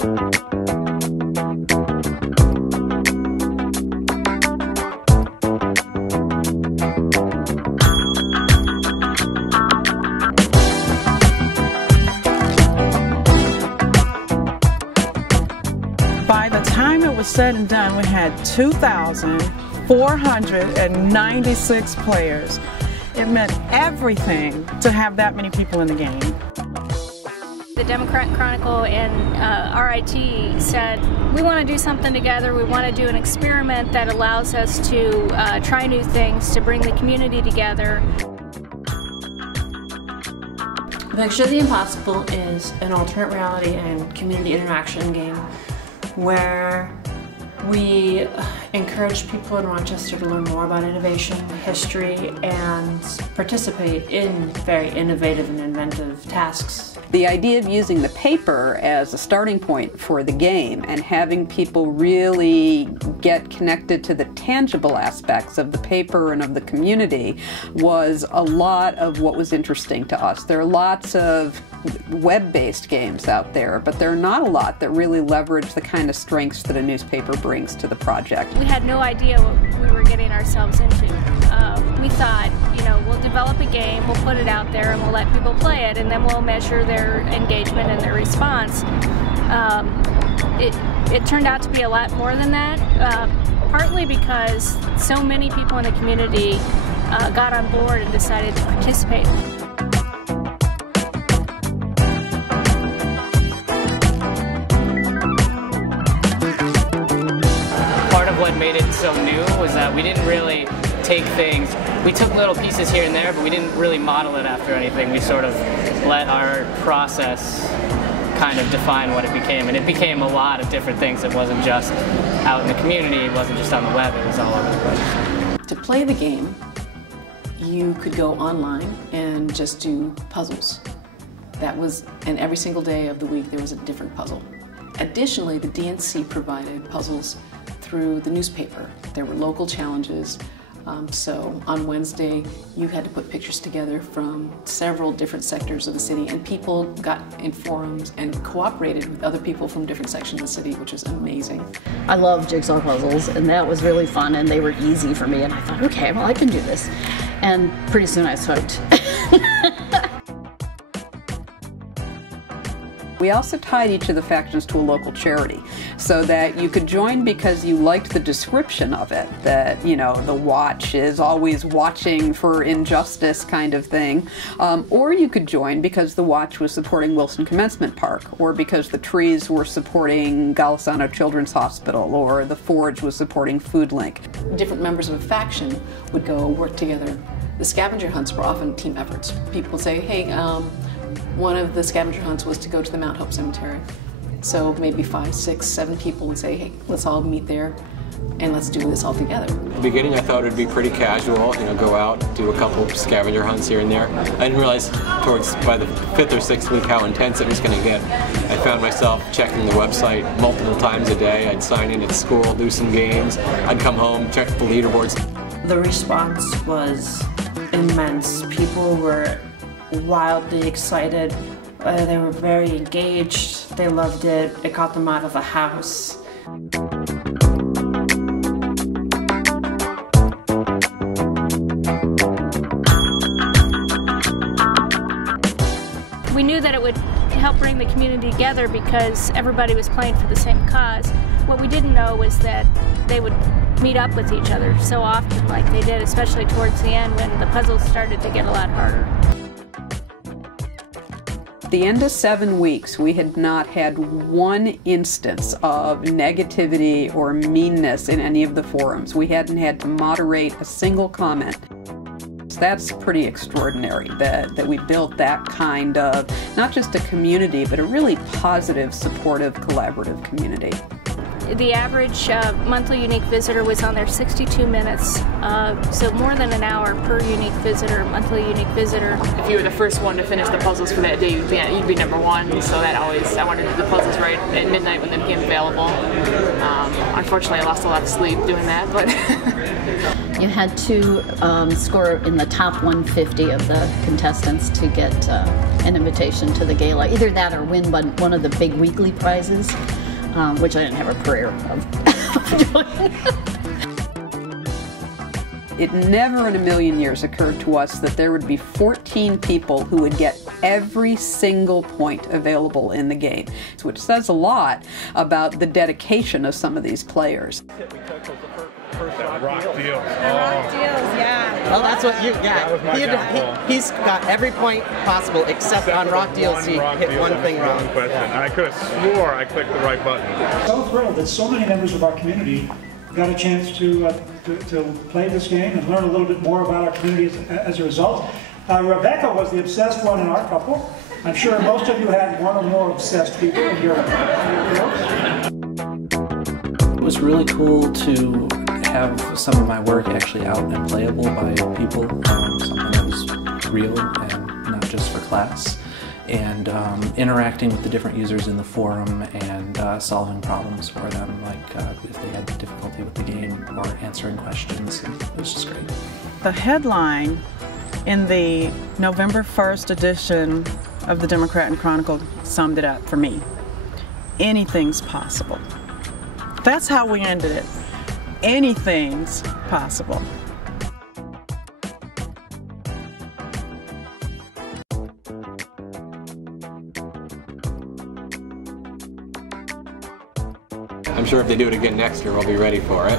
By the time it was said and done, we had 2,496 players. It meant everything to have that many people in the game. The Democrat Chronicle and RIT said, we want to do something together. We want to do an experiment that allows us to try new things, to bring the community together. Picture the Impossible is an alternate reality and community interaction game where we encourage people in Rochester to learn more about innovation, history, and participate in very innovative and inventive tasks. The idea of using the paper as a starting point for the game and having people really get connected to the tangible aspects of the paper and of the community was a lot of what was interesting to us. There are lots of web-based games out there, but there are not a lot that really leverage the kind of strengths that a newspaper brings to the project. We had no idea what we were getting ourselves into. We thought, you know, we'll develop a game, we'll put it out there, and we'll let people play it, and then we'll measure their engagement and their response. It turned out to be a lot more than that, partly because so many people in the community got on board and decided to participate. Part of what made it so new was that we didn't really take things, we took little pieces here and there, but we didn't really model it after anything. We sort of let our process kind of define what it became, and it became a lot of different things. It wasn't just out in the community, it wasn't just on the web, it was all over the place. To play the game, you could go online and just do puzzles. And every single day of the week there was a different puzzle. Additionally, the DNC provided puzzles through the newspaper. There were local challenges. So on Wednesday, you had to put pictures together from several different sectors of the city, and people got in forums and cooperated with other people from different sections of the city, which was amazing. I love jigsaw puzzles, and that was really fun, and they were easy for me, and I thought, okay, well, I can do this. And pretty soon I was hooked. We also tied each of the factions to a local charity so that you could join because you liked the description of it, that, you know, the watch is always watching for injustice kind of thing, or you could join because the watch was supporting Wilson Commencement Park, or because the trees were supporting Golisano Children's Hospital, or the forge was supporting Food Link. Different members of a faction would go work together. The scavenger hunts were often team efforts. People would say, hey, one of the scavenger hunts was to go to the Mount Hope Cemetery. So maybe 5, 6, 7 people would say, hey, let's all meet there and let's do this all together. In the beginning I thought it would be pretty casual, you know, go out, do a couple of scavenger hunts here and there. I didn't realize by the 5th or 6th week how intense it was going to get. I found myself checking the website multiple times a day. I'd sign in at school, do some games, I'd come home, check the leaderboards. The response was immense. People were wildly excited. They were very engaged. They loved it. It got them out of the house. We knew that it would help bring the community together because everybody was playing for the same cause. What we didn't know was that they would meet up with each other so often like they did, especially towards the end when the puzzles started to get a lot harder. At the end of 7 weeks, we had not had one instance of negativity or meanness in any of the forums. We hadn't had to moderate a single comment. That's pretty extraordinary that we built that kind of, not just a community, but a really positive, supportive, collaborative community. The average monthly unique visitor was on there 62 minutes, so more than an hour per unique visitor, monthly unique visitor. If you were the first one to finish the puzzles for that day, you'd be number one. So that always, I wanted to do the puzzles right at midnight when they became available. Unfortunately, I lost a lot of sleep doing that, but. You had to score in the top 150 of the contestants to get an invitation to the gala. Either that or win one of the big weekly prizes, which I didn't have a career of doing. It never in a million years occurred to us that there would be 14 people who would get every single point available in the game, which says a lot about the dedication of some of these players. Rock deals. Rock deals, yeah. Well, that's what you got. He's got every point possible except on rock deals. He hit one thing wrong. And I could have swore I clicked the right button. So thrilled that so many members of our community got a chance to play this game and learn a little bit more about our community as a result. Rebecca was the obsessed one in our couple. I'm sure most of you had one or more obsessed people in your groups. It was really cool to have some of my work actually out and playable by people, something that was real and not just for class, and interacting with the different users in the forum and solving problems for them, like if they had difficulty with the game or answering questions. It was just great. The headline in the November 1st edition of the Democrat and Chronicle summed it up for me. Anything's possible. That's how we ended it. Anything's possible. I'm sure if they do it again next year, we'll be ready for it.